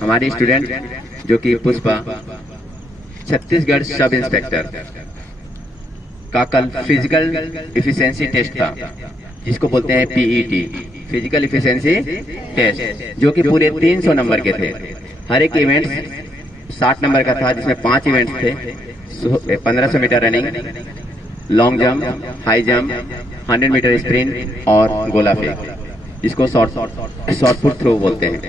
हमारी स्टूडेंट जो कि पुष्पा छत्तीसगढ़ सब इंस्पेक्टर का कल फिजिकल इफिशिएंसी टेस्ट था, जिसको बोलते हैं पीईटी, फिजिकल इफिशिएंसी टेस्ट, जो कि पूरे 300 नंबर के थे। हर एक इवेंट 60 नंबर का था, जिसमें 5 इवेंट्स थे, 1500 metre running, long jump, high jump, 100 metre sprint और गोला फेंक, जिसको शॉर्ट पुट थ्रो बोलते हैं,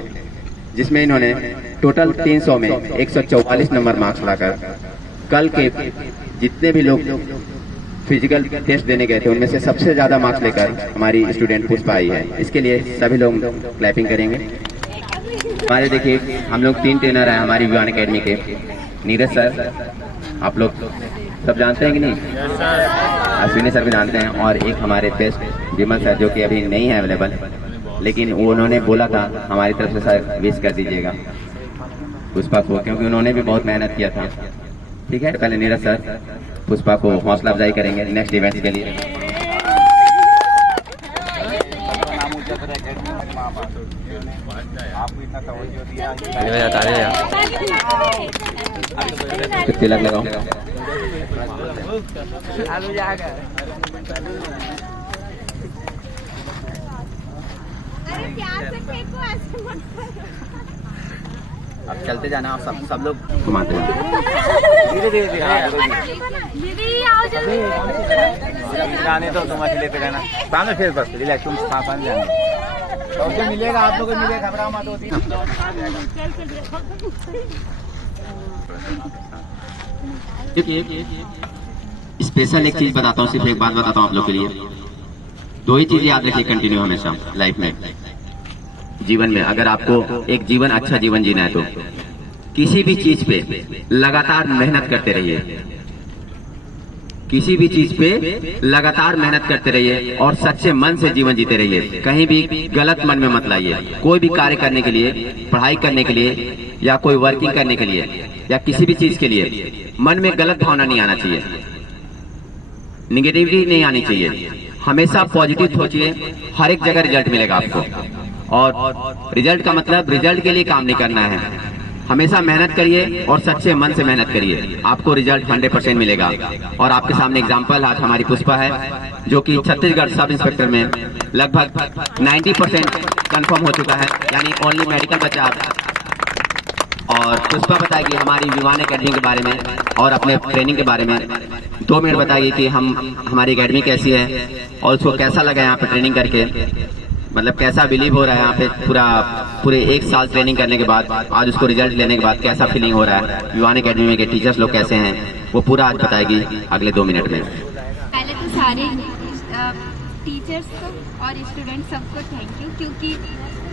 जिसमें इन्होंने टोटल 300 में 144 नंबर मार्क्स लाकर कल के जितने भी लोग फिजिकल टेस्ट देने गए थे उनमें से सबसे ज्यादा मार्क्स लेकर हमारी स्टूडेंट पुष्पा आई है। इसके लिए सभी लोग क्लैपिंग करेंगे। हमारे देखिए हम लोग 3 ट्रेनर हैं हमारी विवान एकेडमी के। नीरज सर आप लोग सब जानते हैं कि नहीं? अश्विनी सर भी जानते हैं, और एक हमारे टेस्ट विमल सर जो कि अभी नहीं है अवेलेबल, लेकिन वो उन्होंने बोला था हमारी तरफ से सर विश कर दीजिएगा पुष्पा को, क्योंकि उन्होंने भी बहुत मेहनत किया था। ठीक है, पहले नीरज सर पुष्पा को हौसला अफजाई करेंगे नेक्स्ट इवेंट के लिए। तिलक लगाओ। अब चलते जाना, आप सब लोग घुमाते जाना। धीरे धीरे आने दो, तुम लेते रहना सामने, फिर बस रिलैक्स, तुम सामने जाना तो मिलेगा, आप लोगों को मिलेगा, घबरा मत होती। स्पेशल एक चीज बताता हूँ, सिर्फ एक बात बताता हूँ आप लोग के लिए। 2 ही चीजें याद रखिए कंटिन्यू हमेशा लाइफ में, जीवन में। अगर आपको एक जीवन अच्छा जीवन जीना है तो किसी भी चीज पे लगातार मेहनत करते रहिए, किसी भी चीज पे लगातार मेहनत करते रहिए और सच्चे मन से जीवन जीते रहिए। कहीं भी गलत मन में मत लाइए। कोई भी कार्य करने के लिए, पढ़ाई करने के लिए या कोई वर्किंग करने के लिए या किसी भी चीज के लिए मन में गलत भावना नहीं आना चाहिए, निगेटिविटी नहीं आनी चाहिए। हमेशा पॉजिटिव सोचिए, हर एक जगह रिजल्ट मिलेगा आपको। और रिजल्ट का मतलब रिजल्ट के लिए काम नहीं करना है, हमेशा मेहनत करिए और सच्चे मन से मेहनत करिए, आपको रिजल्ट 100% मिलेगा। और आपके सामने एग्जांपल आज हमारी पुष्पा है, जो कि छत्तीसगढ़ सब इंस्पेक्टर में लगभग 90% कंफर्म हो चुका है, यानी ओनली मेडिकल बचा। और पुष्पा बताएगी हमारी विवान एकेडमी के बारे में और अपने ट्रेनिंग के बारे में। 2 मिनट बताइए कि हमारी एकेडमी कैसी है और उसको कैसा लगा यहाँ पे ट्रेनिंग करके, मतलब कैसा बिलीव हो रहा है यहाँ पे पूरे 1 साल ट्रेनिंग करने के बाद आज उसको रिजल्ट लेने के बाद कैसा फीलिंग हो रहा है, विवान एकेडमी में के टीचर्स लोग कैसे हैं, वो पूरा आज बताएगी अगले 2 मिनट में। पहले तो सारे टीचर्स को और स्टूडेंट सबको थैंक यू, क्योंकि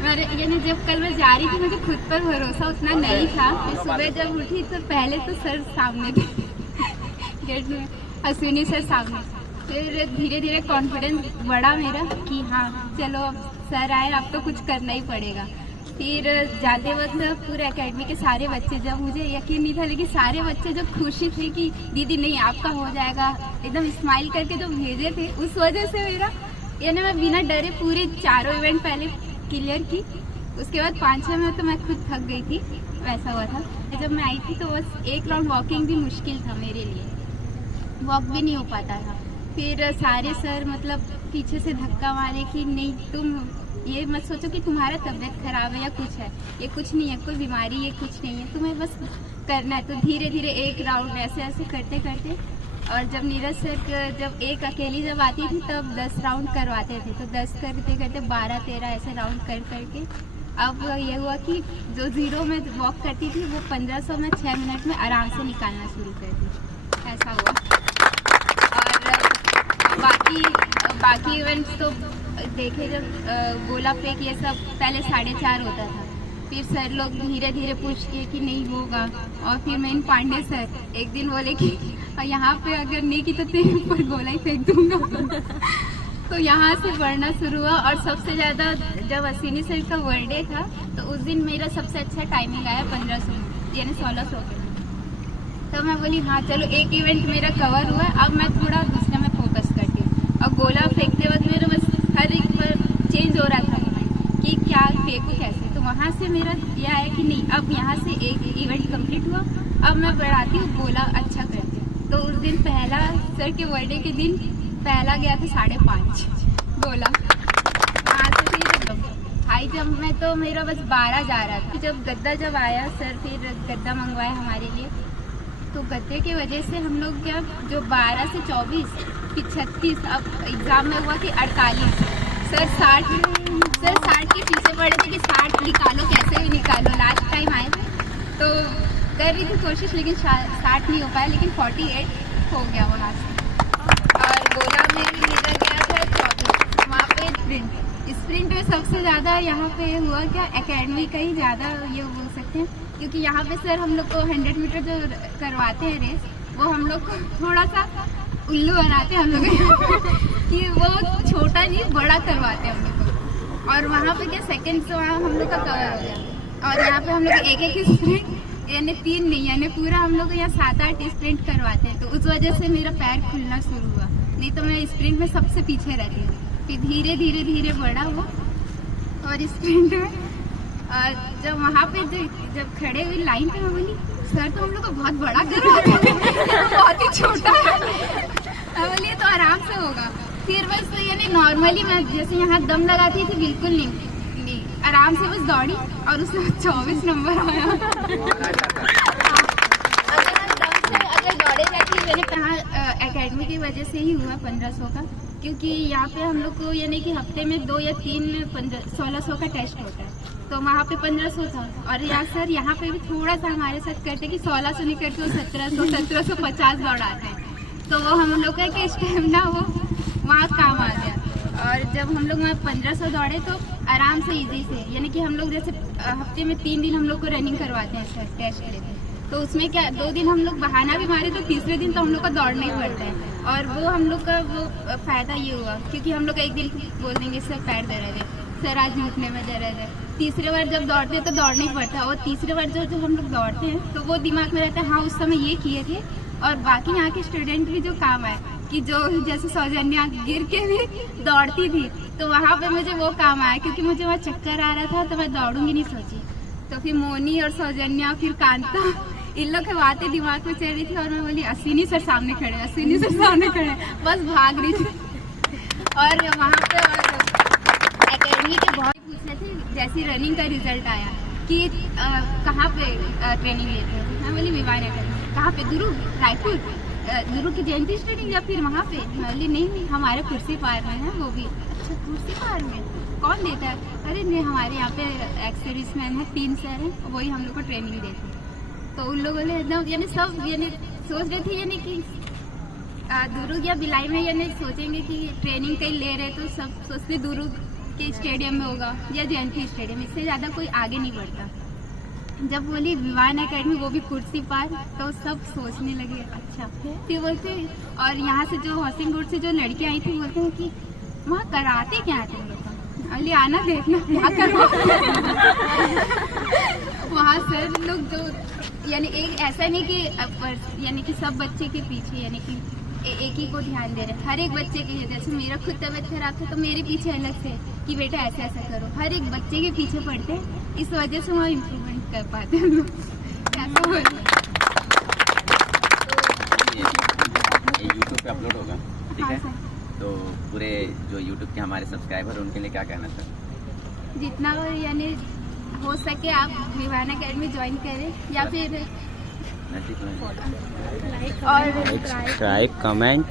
यानी जब कल मैं जा रही थी मुझे खुद पर भरोसा उतना नहीं था। और सुबह जब उठी तो पहले तो सर सामने थे गेट में, अश्विनी सर सामने, फिर धीरे धीरे कॉन्फिडेंस बढ़ा मेरा कि हाँ चलो अब सर आए, अब तो कुछ करना ही पड़ेगा। फिर जाते वक्त पूरे एकेडमी के सारे बच्चे, जब मुझे यकीन नहीं था लेकिन सारे बच्चे जो खुशी थी कि दीदी नहीं आपका हो जाएगा, एकदम स्माइल करके जो भेजे थे, उस वजह से मेरा यानी मैं बिना डरे पूरे 4 इवेंट पहले क्लियर की। उसके बाद 5वें में तो मैं खुद थक गई थी, वैसा हुआ था। जब मैं आई थी तो बस 1 राउंड वॉकिंग भी मुश्किल था मेरे लिए, वॉक भी नहीं हो पाता था। फिर सारे सर मतलब पीछे से धक्का मारे कि नहीं तुम ये मत सोचो कि तुम्हारा तबीयत खराब है या कुछ है, ये कुछ नहीं है, कोई बीमारी ये कुछ नहीं है, तुम्हें बस करना है। तो धीरे धीरे 1 राउंड ऐसे ऐसे करते करते, और जब नीरज सर जब एक अकेली जब आती थी तब 10 राउंड करवाते थे, तो 10 करते करते 12-13 ऐसे राउंड कर करके अब ये हुआ कि जो 0 में वॉक करती थी वो 1500 में 6 मिनट में आराम से निकालना शुरू कर दी, ऐसा हुआ। और बाकी इवेंट्स तो देखे, जब गोला फेंक ये सब पहले 4:30 होता था, फिर सर लोग धीरे धीरे पूछ किए कि नहीं होगा। और फिर मेन पांडे सर एक दिन बोले कि यहाँ पे अगर नहीं की तो तेरे ऊपर गोला ही फेंक दूंगा तो यहाँ से बढ़ना शुरू हुआ। और सबसे ज़्यादा जब अश्विनी सर का बर्थडे था तो उस दिन मेरा सबसे अच्छा टाइमिंग आया 1500 यानी 1600 के। तो मैं बोली हाँ चलो एक इवेंट मेरा कवर हुआ, अब मैं थोड़ा दूसरे में फोकस करती हूँ। और गोला फेंकते वक्त मेरा बस हर एक बार चेंज हो रहा था कि क्या फेंकूँ कैसे, तो वहाँ से मेरा यह है कि नहीं, अब यहाँ से एक इवेंट कंप्लीट हुआ, अब मैं बढ़ाती हूँ, बोला अच्छा करते। तो उस दिन पहला सर के बर्थडे के दिन पहला गया था 5.5 बोला। वहाँ से फिर हाई जंप में तो मेरा बस 12 जा रहा था। जब गद्दा जब आया सर, फिर गद्दा मंगवाया हमारे लिए, तो गद्दे की वजह से हम लोग क्या जो 12 से 24 फिर 36, अब एग्ज़ाम में हुआ कि 48। सर 60 के पीछे पड़े थे कि 60 निकालो, कैसे भी निकालो। लास्ट टाइम आए थे तो कर रही थी कोशिश, लेकिन 60 नहीं हो पाया, लेकिन 48 हो गया वहाँ से। और गोला में भी मेरा गया था 24। वहाँ पे स्प्रिंट में सबसे ज़्यादा यहाँ पे हुआ क्या, एकेडमी का ही ज़्यादा ये बोल सकते हैं, क्योंकि यहाँ पे सर हम लोग को 100 मीटर जो करवाते हैं रेस, वो हम लोग को थोड़ा सा उल्लू बनाते हैं हम लोग कि वो छोटा नहीं बड़ा करवाते हैं हम लोग को। और वहाँ पे क्या सेकंड से वहाँ हम लोग का कवर हो गया। और यहाँ पे हम लोग एक स्प्रिंट यानी 3 नहीं, यानी पूरा हम लोग यहाँ 7-8 स्प्रिंट करवाते हैं। तो उस वजह से मेरा पैर खुलना शुरू हुआ, नहीं तो मैं स्प्रिंट में सबसे पीछे रहती हूँ। फिर धीरे धीरे बढ़ा वो। और स्प्रिंट में जब वहाँ पे जब खड़े हुए लाइन पे, मैं बोली सर तो हम लोग को बहुत बड़ा करवाते हैं, बहुत ही छोटा है। मैं बोली तो आराम से होगा। फिर बस यानी नॉर्मली मैं जैसे यहाँ दम लगाती थी, बिल्कुल नहीं, आराम से बस दौड़ी और उसमें 24 नंबर आया। अगर दौड़े जाती मैंने कहा एकेडमी की वजह से ही हुआ 1500 का, क्योंकि यहाँ पे हम लोग को यानी कि हफ्ते में 2 या 3 1600 का टेस्ट होता है, तो वहाँ पे 1500 था। और सर यहाँ पे भी थोड़ा सा हमारे साथ करते कि 1600 नहीं करके वो 1750 दौड़ाते हैं, तो वो हम लोग का कि स्टेमिना वो वहाँ काम आ गया। और जब हम लोग वहाँ 1500 दौड़े तो आराम से इजी से, यानी कि हम लोग जैसे हफ्ते में 3 दिन हम लोग को रनिंग करवाते हैं सर टेस्ट लेते हैं, तो उसमें क्या 2 दिन हम लोग बहाना भी मारे तो तीसरे दिन तो हम लोग का दौड़ना ही पड़ता है। और वो हम लोग का वो फ़ायदा ये हुआ, क्योंकि हम लोग एक दिन बोल देंगे सर पैर दर्द है, सर आज घुटने में दर्द है, तीसरे बार जब दौड़ते हैं तो दौड़ना ही पड़ता है। और तीसरे बार जो हम लोग दौड़ते हैं तो वो दिमाग में रहता है हाँ उस समय ये किए थे। और बाकी यहाँ के स्टूडेंट भी जो काम आए कि जो जैसे सौजन्या गिर के भी दौड़ती थी, तो वहाँ पे मुझे वो काम आया, क्योंकि मुझे वहाँ चक्कर आ रहा था तो मैं दौड़ूंगी नहीं सोची। तो फिर मोनी और सौजन्या फिर कांता इन लोग की बातें दिमाग में चल रही थी, और मैं बोली अश्विनी सर सामने खड़े, अश्विनी सर सामने खड़े, बस भाग रही थी। और वहाँ पे एकेडमी के बहुत पूछे थे, जैसे रनिंग का रिजल्ट आया कि कहाँ पे ट्रेनिंग लेते हो, मैं बोली विवान एकेडमी। कहाँ पे? दुर्ग, रायपुर, दुर्ग की जयंती स्टेडियम या फिर वहाँ पे? मैं बोली नहीं हमारे कुर्सी पार में है वो भी। अच्छा कुर्सी पार में कौन देता है? अरे नहीं हमारे यहाँ पे एक्स मैन है, 3 सर हैं, वही हम लोग को ट्रेनिंग देते हैं। तो उन लोगों ने एकदम यानी सब यानी सोच रहे थे यानी कि दुर्ग या भिलाई में यानी सोचेंगे कि ट्रेनिंग कहीं ले रहे, तो सब सोचते दुर्ग के स्टेडियम में होगा या जयंती स्टेडियम, इससे ज़्यादा कोई आगे नहीं बढ़ता। जब बोली विवान एकेडमी वो भी कुर्सी पार, तो सब सोचने लगे अच्छा। फिर बोलते और यहाँ से जो हाउसिंग बोर्ड से जो लड़कियाँ आई थी बोलते हैं कि वहाँ कराते क्या है तुम लोग का? अली आना देखना क्या करो। वहाँ सर लोग जो यानी एक ऐसा नहीं कि यानी कि सब बच्चे के पीछे यानी कि एक ही को ध्यान दे रहे, हर एक बच्चे के, जैसे मेरा खुद तबीयत खराब था तो मेरे पीछे अलग से कि बेटा ऐसा ऐसा करो, हर एक बच्चे के पीछे पड़ते हैं, इस वजह से वहाँ इम्प्रूवमेंट कर पाते हैं लोग। ऐसा हो ये यूट्यूब पे अपलोड होगा, ठीक है? तो पूरे जो यूट्यूब के हमारे सब्सक्राइबर उनके लिए क्या कहना चाहते? जितना यानी हो सके आप विवान एकेडमी ज्वाइन करें, या फिर और सब्सक्राइब कमेंट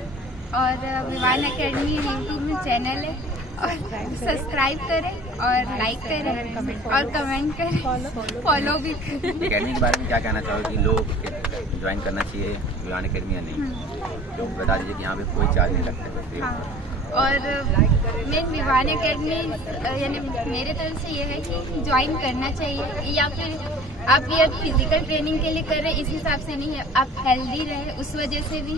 और विवान एकेडमी यूट्यूब में चैनल है, और सब्सक्राइब करें और लाइक करें और कमेंट करें, फॉलो भी करें। एकेडमी के बारे में क्या कहना चाहोगे कि लोग ज्वाइन करना चाहिए विवान एकेडमी या नहीं? लोग बता दीजिए कि यहाँ पे कोई चार्ज नहीं लगता है। और मैं विवान एकेडमी यानी मेरे तरफ से ये है कि ज्वाइन करना चाहिए, या फिर आप ये फिजिकल ट्रेनिंग के लिए कर रहे हैं इस हिसाब से नहीं है, आप हेल्दी रहे उस वजह से भी।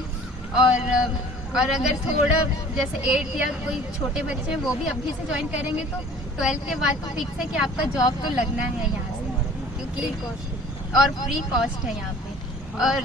और अगर थोड़ा जैसे 8 या कोई छोटे बच्चे हैं वो भी अभी से ज्वाइन करेंगे तो 12th के बाद तो फिक्स है कि आपका जॉब तो लगना है यहाँ से, क्योंकि और फ्री कॉस्ट है यहाँ पे। और